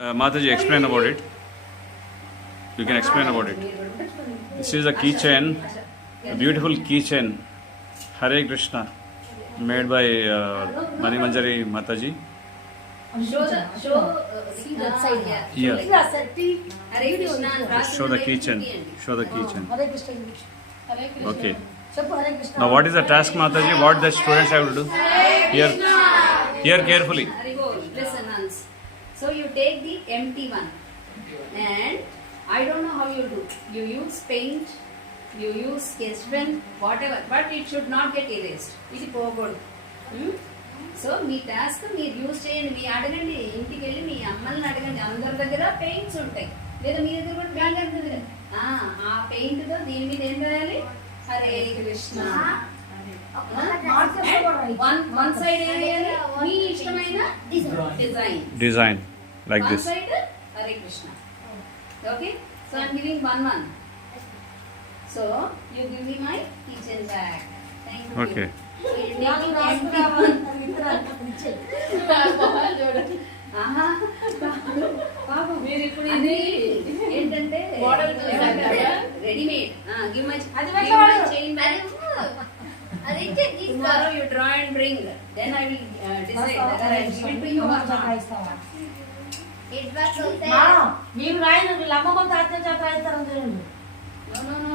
Mataji, explain about it. You can explain about it. This is a keychain, a beautiful keychain. Hare Krishna, made by Mani Manjari Mataji. Show that side. Yeah. Hare Krishna. Show the keychain. Show the keychain. Hare Krishna. Okay. Hare Krishna. Now, what is the task, Mataji? What the students have to do? Here carefully. Listen, Hans. So you take the empty one, and I don't know how you do. You use paint, you use sketch pen, whatever, but it should not get erased. ఇది పోకూడదు. So మీ task మీరు use చేయండి. మీ అడగండి, ఇంటికి వెళ్ళి మీ అమ్మల్ని అడగండి. అందరి దగ్గర పెయింట్స్ ఉంటాయి, లేదా మీ దగ్గర కూడా పెయింట్ ఉంటుంది కదా. ఆ పెయింట్ తో దీని మీద ఏం రాయాలి? హరే కృష్ణ. వన్ సైడ్ ఏం వేయాలి? మీ ఇష్టమైన Design like one this. side Hare Krishna. Okay, so I'm giving one. So you give me my kitchen bag. Thank you. Okay. బాబు మీరు ఇప్పుడు ఇది ఏంటంటే readymade. Give my chain bag. Tomorrow you draw and bring. Then I will decide whether I give it to you or not. మీరు రాయను, వీళ్ళ అమ్మమ్మ తాత చేత రాయిస్తారని చూడండి. No.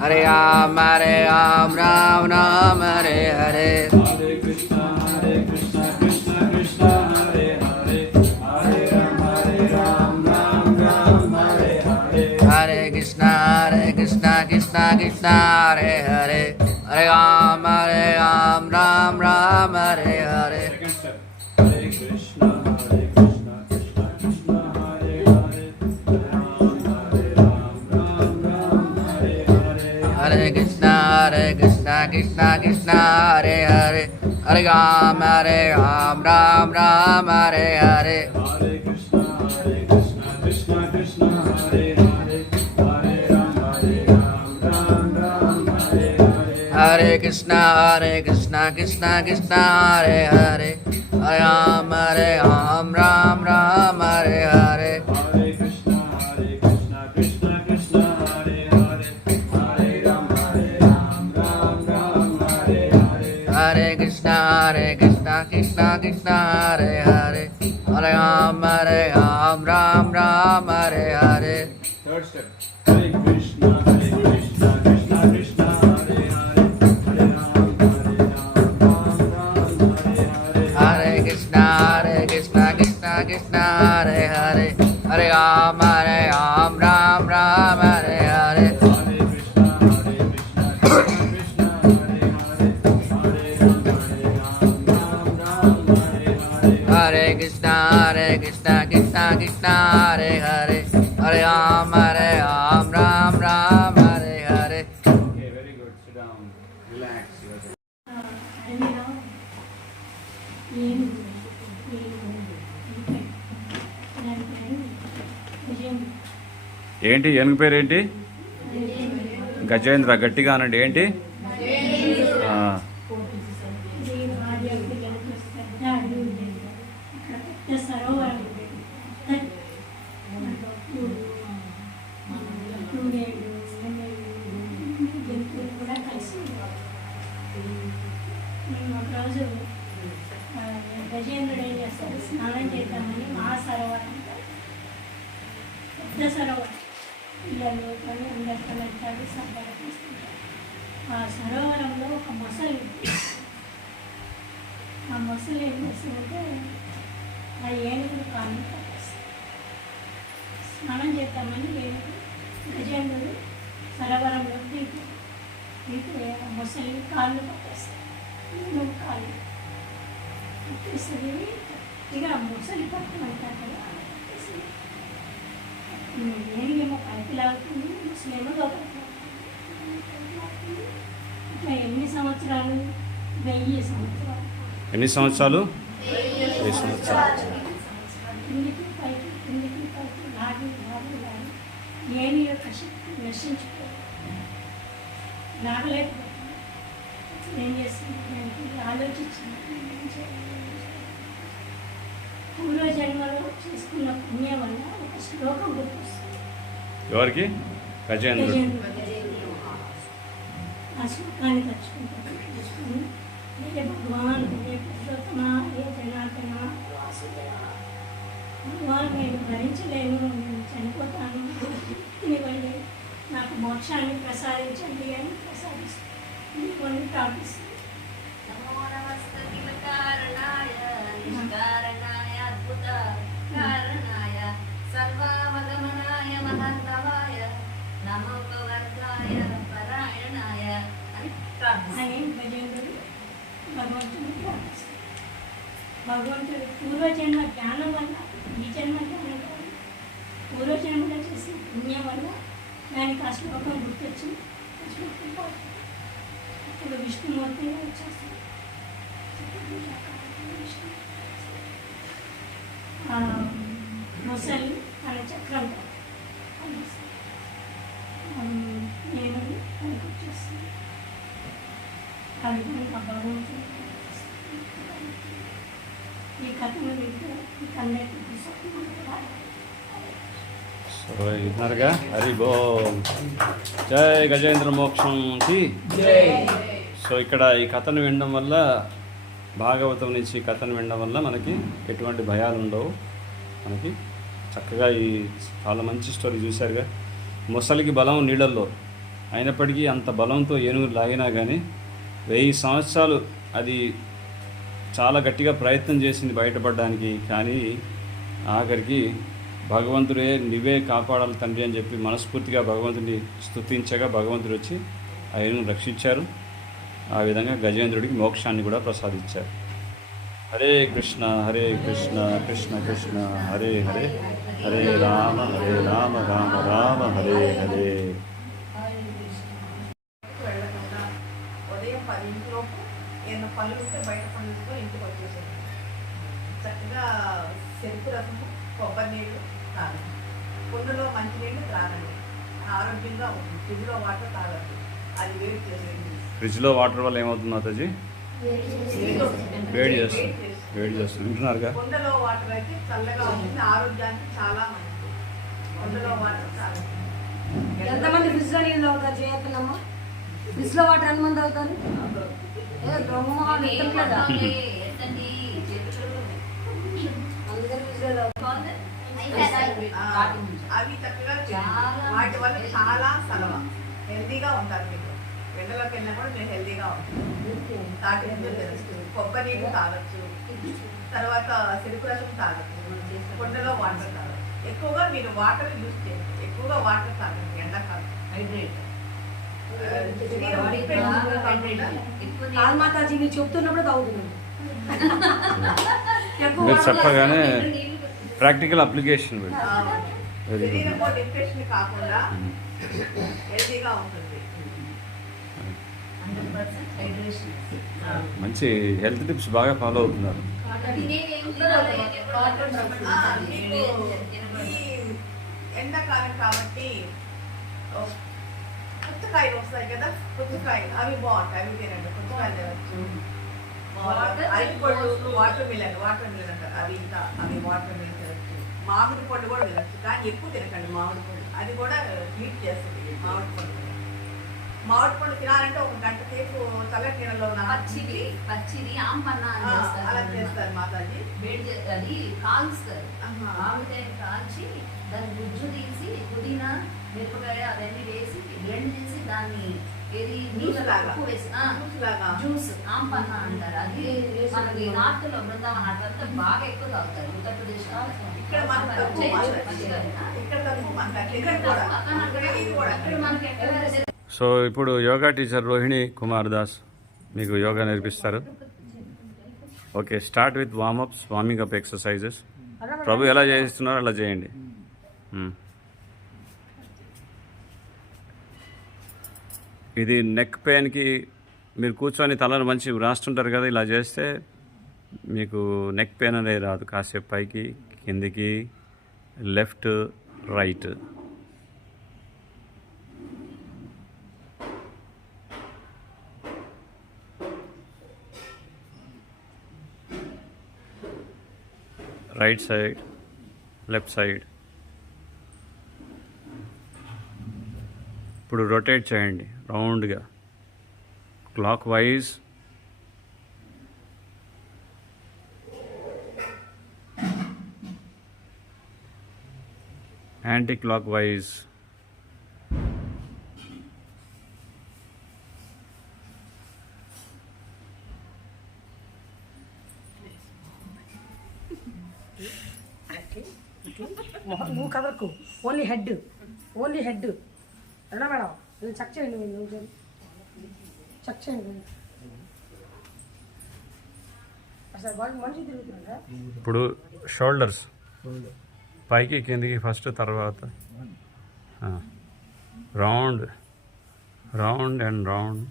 Hare Ram, Ram Ram, Hare Hare. Hare Krishna, Krishna Krishna, Hare Hare. Hare Ram, Ram Ram, Hare Hare. Hare Krishna, Krishna Krishna, Hare Hare. Hare Ram, Ram Ram, Hare Hare. Second step. Hare Krishna, Krishna Krishna, Hare Hare. Hare Ram, Ram Hare Hare. Hare Krishna, Krishna Hare Hare. Hare Ram, Ram Hare Hare. Hare Krishna, Krishna Krishna, Hare Hare. Hare Ram, Ram Hare Hare. Hare Krishna, Krishna Hare Hare. Hare Ram, Ram Hare Hare. Hare Krishna, Krishna Krishna, Hare Hare. Hare Ram, Ram Hare Hare. Hare Krishna, Krishna Hare Hare. Hare Ram, Ram Hare Hare. Third step. Hare Krishna, Krishna Krishna, Hare Hare. Hare Ram, Ram Hare Hare. Hare Krishna, Krishna Hare Hare. Hare Ram, Ram Hare Hare. Hare Krishna, Krishna Hare Hare. Hare Ram, Ram Hare Hare. Hare Krishna, Krishna Hare Hare. Hare Ram, Ram Hare Hare. Okay, very good. Sit down. Relax. ఏంటి ఏనుగు పేరు ఏంటి? గజేంద్ర. గట్టిగా అనండి. ఏంటి? ఒకరోజు గజేంద్రుడు ఏం చేస్తాడు, స్నానం చేద్దామని మహాసరోవరం, పెద్ద సరోవరం, పిల్లలు అందరితో వెళ్తాడు, సంబరపరుస్తుంటాడు. ఆ సరోవరంలో ఒక మొసలి ఉంది. ఆ మొసలి ఏం చేస్తుందంటే ఆ ఏనుగులు కాళ్ళు పట్టేస్తుంది. స్నానం చేద్దామని ఏనుగు గజేంద్రుడు సరోవరంలో దిగు ఆ మొసలి కాళ్ళు పట్టేస్తాయి. ఏనుగు కాళ్ళు పట్టేస్తుంది. ఇక ఆ మొసలి పట్టమంటారు కదా, పట్టేస్తుంది. ఏనుగేమో పైకి లాగుతుంది, ముసలేమో లోపలికి. ఇట్లా ఎన్ని సంవత్సరాలు? 1000 సంవత్సరాలు. ఎన్ని సంవత్సరాలు? 1000 సంవత్సరాలు. కిందికి పైకి లాగి ఏను యొక్క శక్తి నశించిపోయింది. రాగలేకపోతున్నాను. ఏం చేస్తున్నాను ఆలోచించాను. ఏం చేయాలి? పూర్వ జన్మలో చేసుకున్న పుణ్యం వల్ల ఒక శ్లోకం గుర్తొస్తుంది. ఎవరికి? గజేంద్రుడు. గజేంద్రుడు. ఆ శ్లోకాన్ని తెచ్చుకుని ఏ భగవాన్ ఏ పురుషోత్తమ ఏ జనార్దన వాసుదేవ భగవాన్ నేను భరించలేను, నేను చనిపోతాను, ఇవ్వండి, నాకు మోక్షాన్ని ప్రసాదించండి అని ప్రసాదిస్తుంది. ఇవన్నీ ప్రార్థిస్తుంది. నమో నమస్తకిల కారణాయ నిష్కారణాయ అద్భుత కారణాయ సర్వావగమనాయ మహంతవాయ నమో వర్గాయ పరాయణాయ అని ప్రార్థిస్తాను. అని గజేంద్రుడు భగవంతుని ప్రార్థిస్తాడు. భగవంతుడు పూర్వజన్మ జ్ఞానం వల్ల, ఈ జన్మ జ్ఞానం కాదు, పూర్వజన్మలో చేసిన పుణ్యం వల్ల దానికి ఆ శ్లోకం గుర్తొచ్చింది. ఆ శ్లోకం పాడుతుంది. అప్పుడు విష్ణుమూర్తి వచ్చేస్తాడు. ఆ ముసలి తన చక్రంతో నేను పనికి వచ్చేస్తాను. ఆ విధంగా భగవంతుడు ఈ కథను వింటూ ఈ కన్నెత్తి సో విన్నారుగా, హరి బోల్, జై గజేంద్ర మోక్షంకి. సో ఇక్కడ ఈ కథను వినడం వల్ల, భాగవతం నుంచి ఈ కథను వినడం వల్ల మనకి ఎటువంటి భయాలు ఉండవు. మనకి చక్కగా ఈ చాలా మంచి స్టోరీ చూశారుగా. మొసలికి బలం నీళ్ళల్లో, అయినప్పటికీ అంత బలంతో ఏనుగు లాగినా కానీ 1000 సంవత్సరాలు అది చాలా గట్టిగా ప్రయత్నం చేసింది బయటపడడానికి. కానీ ఆఖరికి భగవంతుడే నువ్వే కాపాడాలి తండ్రి అని చెప్పి మనస్ఫూర్తిగా భగవంతుడిని స్తుతించగా భగవంతుడు వచ్చి ఆ ఏనుగును రక్షించారు. ఆ విధంగా గజేంద్రుడికి మోక్షాన్ని కూడా ప్రసాదించారు. హరే కృష్ణ కృష్ణ కృష్ణ హరే హరే, హరే రామ రామ రామ హరే హరే. వెళ్ళకుండా ఉదయం 10 ఏమైనా పనులు ఉంటే బయట పనులతో ఇంటికి వచ్చేసాను. చక్కగా చెరుకు రసము, కొబ్బరి నీళ్ళు తాగండి, కుండలో మంచినీళ్ళు త్రాగండి, ఆరోగ్యంగా ఉంటుంది. ఫ్రిడ్జ్లో వాటర్ తాగండి, అది వేడి చేసేది. ఫ్రిడ్జ్లో వాటర్ వల్ల ఏమవుతుంది మాతాజీ? వేడి చేస్తుంది. వింటున్నారుగా. కుండలో వాటర్ అయితే చల్లగా ఉంటుంది, ఆరోగ్యానికి చాలా మంచిది. కుండలో వాటర్ తాగండి. ఎంతమంది ఫ్రిడ్జ్ లో నీళ్ళు తాగుతారు? చేయకున్నామా ఫ్రిడ్జ్ లో వాటర్ ఎంతమంది తాగుతారు? బ్రహ్మాలు ఎత్తట్లేదా? అందరు ఫ్రిడ్జ్ లో తాగుతారు. అవి చక్కగా తినండి. వాటి వల్ల చాలా సలవ, హెల్తీగా ఉంటారు. మీరు ఎండలోకి వెళ్ళినా కూడా మీరు హెల్తీగా ఉంటారు. తాటి ముందు తెలుస్తుంది. కొబ్బరి నీళ్ళు తాగొచ్చు, తర్వాత చెరుకు రసం తాగొచ్చు, కుండలో వాటర్ తాగొచ్చు. ఎక్కువగా మీరు వాటర్ యూజ్ చేయండి, ఎక్కువగా వాటర్ తాగండి. ఎండాకాలం హైడ్రేట్. కాదు మాతాజీ, మీరు చెప్తున్నప్పుడు తాగుతున్నాను. మీరు చెప్పగానే ప్రాక్టికల్ అప్లికేషన్ వెరీ గుడ్. శరీరంలో డిప్రెషన్ కాకుండా హెల్తీగా ఉంటుంది. 100% హైడ్రేషన్. మంచి హెల్త్ టిప్స్ బాగా ఫాలో అవుతున్నారు. మీకు ఈ ఎండాకాలం కాబట్టి పుచ్చకాయలు వస్తాయి కదా, పుచ్చకాయలు అవి బాగుంటాయి, అవి తినండి. పుచ్చకాయలు తినచ్చు. అరటిపళ్ళు, వాటర్ మిలన్ అంటారు, అవి ఇంకా అవి వాటర్ మిలన్ తినచ్చు. మామిడి పళ్ళు కూడా తినచ్చు, కానీ ఎక్కువ తినకండి మామిడి పళ్ళు, అది కూడా హీట్ చేస్తుంది. మామిడి పళ్ళు తినాలంటే 1 గంట సేపు చల్లటి నీళ్ళలో పచ్చిది ఆంపన్న అని అలా చేస్తారు. చేస్తారు మాతాజీ. వేడి అది కాల్స్తారు. మామిడికాయ కాల్చి దాని గుజ్జు తీసి పుదీనా మిరపకాయ అవన్నీ వేసి బ్లెండ్ చేసి దాన్ని ఏది నీళ్ళకు వేసి జ్యూస్ ఆంపన్న అంటారు. అది మనకి నార్త్ లో బృందావనం అట్లంతా బాగా ఎక్కువ తాగుతారు. ఉత్తరప్రదేశ్ ఇక్కడ మనకి ఎక్కడ సో ఇప్పుడు యోగా టీచర్ రోహిణి కుమార్ దాస్ మీకు యోగా నేర్పిస్తారు. Okay, start with warmups, warming up exercises. Prabhu ఎలా చేస్తున్నారో అలా చేయండి. ఇది నెక్ పెయిన్కి మీరు కూర్చొని తలను మంచి రాస్తుంటారు కదా, ఇలా చేస్తే మీకు నెక్ పెయిన్ అనేది రాదు. కాసేపు పైకి కిందికి, left right. Right side, left side. ఇప్పుడు రొటేట్ చేయండి రౌండ్గా, clock wise. Anti clock wise. నువ్వు కదలకు, ఓన్లీ హెడ్, ఓన్లీ హెడ్. అన్నా మేడం ఇది చెక్ చేయండి, మీరు చెక్ చేయండి. అసలు వాళ్ళు మనిషి తిరుగుతున్నారా? ఇప్పుడు షోల్డర్స్ పైకి కిందికి ఫస్ట్, తర్వాత రౌండ్ రౌండ్ అండ్ రౌండ్.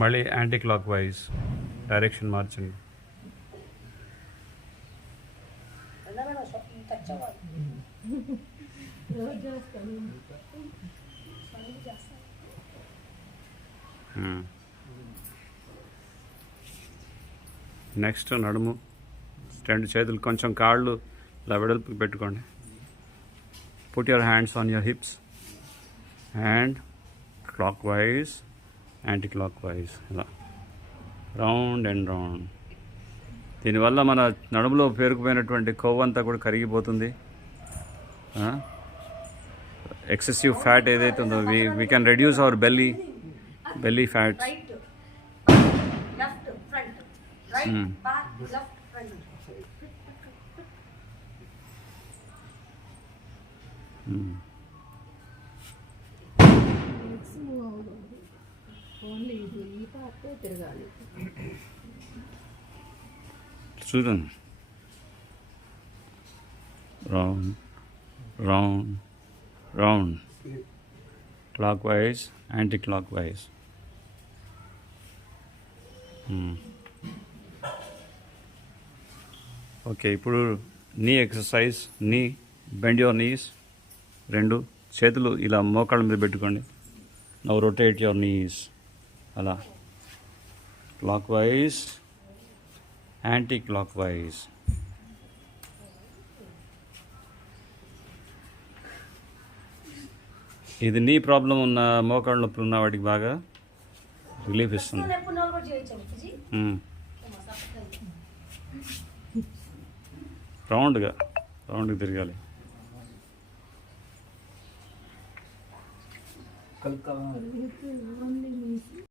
మళ్ళీ యాంటీ క్లాక్ వైజ్ డైరెక్షన్ మార్చండి. అన్నా మేడం టచ్ అవ్వాలి. నెక్స్ట్ నడుము, రెండు చేతులు కొంచెం కాళ్ళు ఇలా వెడల్పు పెట్టుకోండి. Put your hands on your hips and clockwise, anticlockwise, ఇలా రౌండ్ అండ్ రౌండ్. దీనివల్ల మన నడుములో పేరుకుపోయినటువంటి కొవ్వంతా కూడా కరిగిపోతుంది. ఎక్సెసివ్ ఫ్యాట్ ఏదైతే ఉందో we can reduce our belly fats. Right left front, right back, left front. Only ఇది ఈ పార్టే తిరగాలి. చూడండి, round round round, clock wise, anti clock wise. Okay, ఇప్పుడు నీ ఎక్సర్సైజ్. నీ బెండ్ యువర్ నీస్, రెండు చేతులు ఇలా మోకాళ్ళ మీద పెట్టుకోండి. నౌ రొటేట్ యువర్ నీస్, అలా clock wise, anti clock wise. ఇది నీ ప్రాబ్లం ఉన్న మోకాళ్ళ నొప్పులు ఉన్న వాటికి బాగా రిలీఫ్ ఇస్తుంది. ఎప్పుడు నాలుగు కూడా చేయొచ్చండి ఫిజీ. రౌండ్గా తిరగాలి.